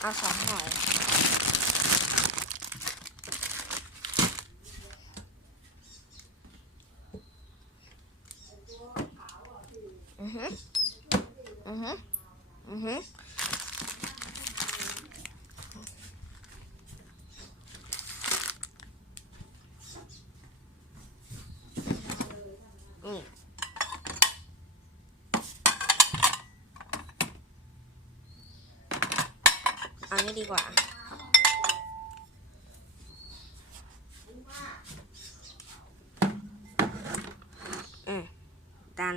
เอาสองห่อยอือฮึอือฮึอือฮึ เอานี่ดีกว่า อืมดัน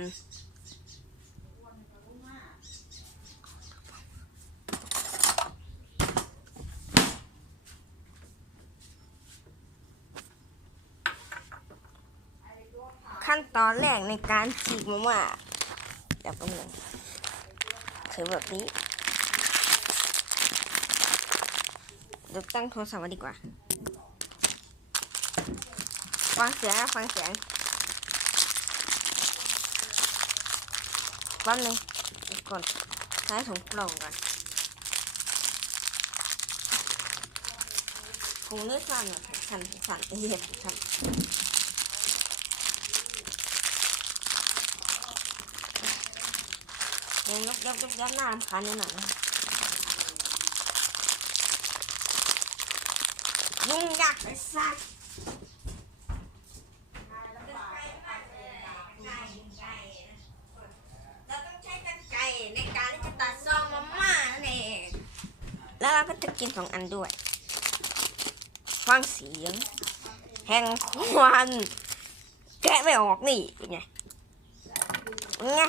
ขั้นตอนแรกในการฉีกมาม่าเดี๋ยวแป๊บนึงถือแบบนี้ ดี๋ยวตั้งโทรศัพท์ไว้ดีกว่า ฟังเสียงฟังเสียงแป๊บนึงเดี๋ยวก่อนใช้ถุงกล่องก่อนถุงนี้สั่นอะสั่นสั่นเอียดสั่นเดี๋ยกยกยกยกหน้ารำคาญนิดหน่อยนะ ยุ่งยากไปสักเราต้องใช้กรรไกในการที่จะตัดซองมาม่านั่นเองแล้วเราก็จะกินสองอันด้วย ฟังเสียง แห่งควันแกะไม่ออกนี่เป็นไงไง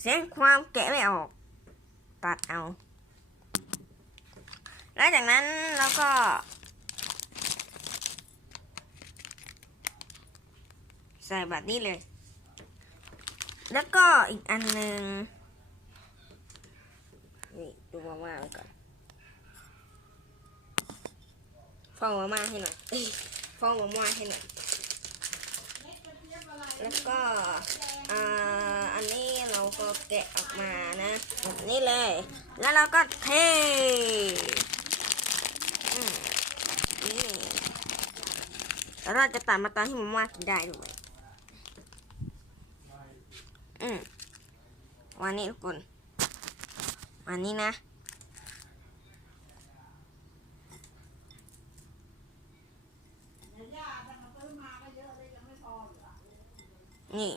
เสียงความแกะไม่ออก ตัดเอา แล้วจากนั้นเราก็ ใส่แบบนี้เลย แล้วก็อีกอันหนึ่งนี่ดูมาม่าไว้ก่อนฟองมาม่าให้หน่อยเอ้ยฟองมาม่าให้หน่อย แล้วก็อ่าอันนี้เราก็แกะออกมานะแบบนี้เลย แล้วเราก็เทอืมนี่เราจะตัดมาตอนที่มาม่ากินได้ด้วย อืม วันนี้ทุกคนวันนี้นะ นี่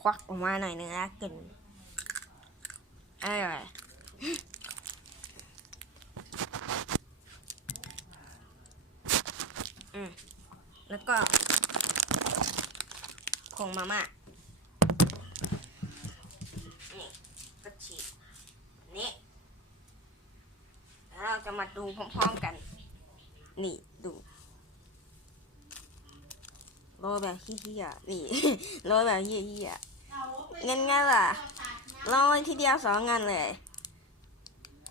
ควักออกมาหน่อยนึงนะกลินอร่อยอืมแล้วก็ผงมาม่านี่ก็ ฉีดนี่แล้วเราจะมาดูพร้อมๆกัน นี่ดูโรยแบบเฮี้ยๆนี่โรยแบบเฮี้ยๆเงินไงล่ะลอยทีเดียวสองงานเลย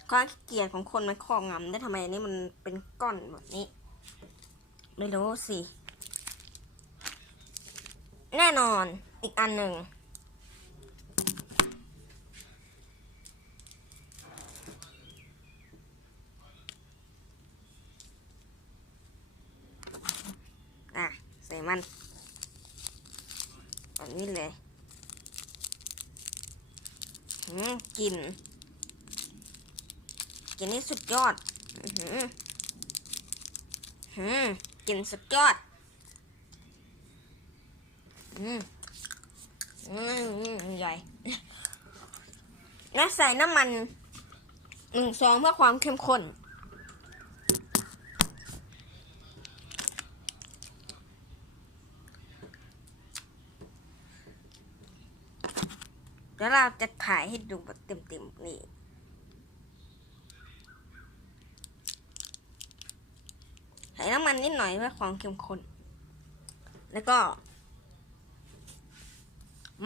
ความเกียจของคนมันครอบงำได้ทำไมอันนี้มันเป็นก้อนแบบนี้ ไม่รู้สิ แน่นอนอีกอันหนึ่ง อะ ใส่มันแบบนี้เลยอืมกลิ่นกลิ่นนี่สุดยอดอือหือหืมกลิ่นสุดยอด อืมอืมใหญ่และใส่น้ำมันหนึ่งซองเพื่อความเข้มข้น แล้วเราจะถ่ายให้ดูแบบเต็มๆนี่ใส่น้ำมันนิดหน่อยเพื่อความเข้มข้น แล้วก็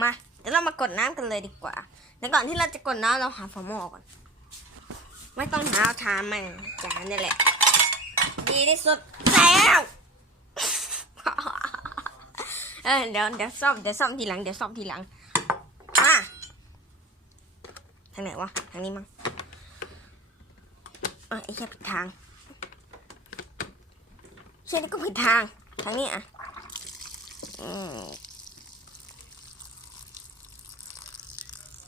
มาเดี๋ยวเรามากดน้ำกันเลยดีกว่าแล้วก่อนที่เราจะกดน้ำเราหาฝาหม้อก่อน ไม่ต้องหาเอาชามมันจานนี่แหละ ดีที่สุดแล้วเออเดี๋ยวเดี๋ยวซ่อมเดี๋ยวซ่อมทีหลังเดี๋ยวซ่อมทีหลัง อะ ทางไหนวะ ทางนี้มั้งอะไอ้แค่ผิดทางเช่นนี้ก็ผิดทาง ทางนี้อะอ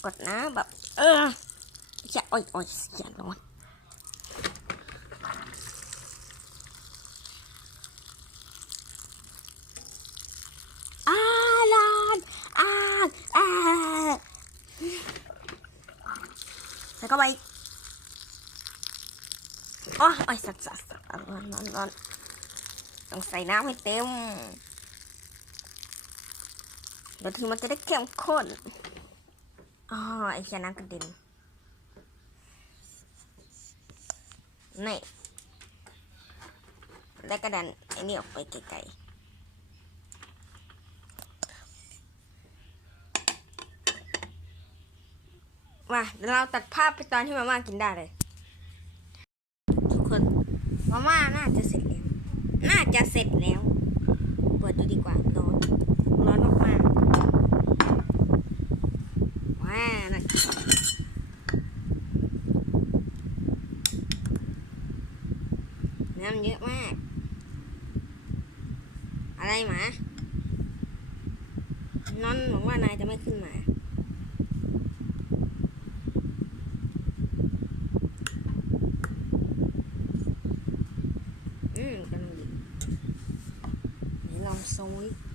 กดนะแบบ เออจะอ่อยอ่อยอย่าร้อน อาลานอาอาใส่ เข้าไปอ๋อไอ้สัตว์สัตว์สัตว์ร้อนร้อนร้อนต้องใส่น้ำให้เต็มเดี๋ยวทีมันจะได้เข้มข้นอ๋อไอ้แค่น้ำกระเด็นนี่แล้วก็ดันไอ้นี่ออกไปไกลๆ มาเดี๋ยวเราตัดภาพไปตอนที่มาม่ากินได้เลย ทุกคนมาม่าน่าจะเสร็จแล้ว น่าจะเสร็จแล้ว เปิดดูดีกว่าร้อนร้อนมากๆว้าน่ากินน้ำเยอะมาก อะไรหมานอนหวังว่านายจะไม่ขึ้นมา อื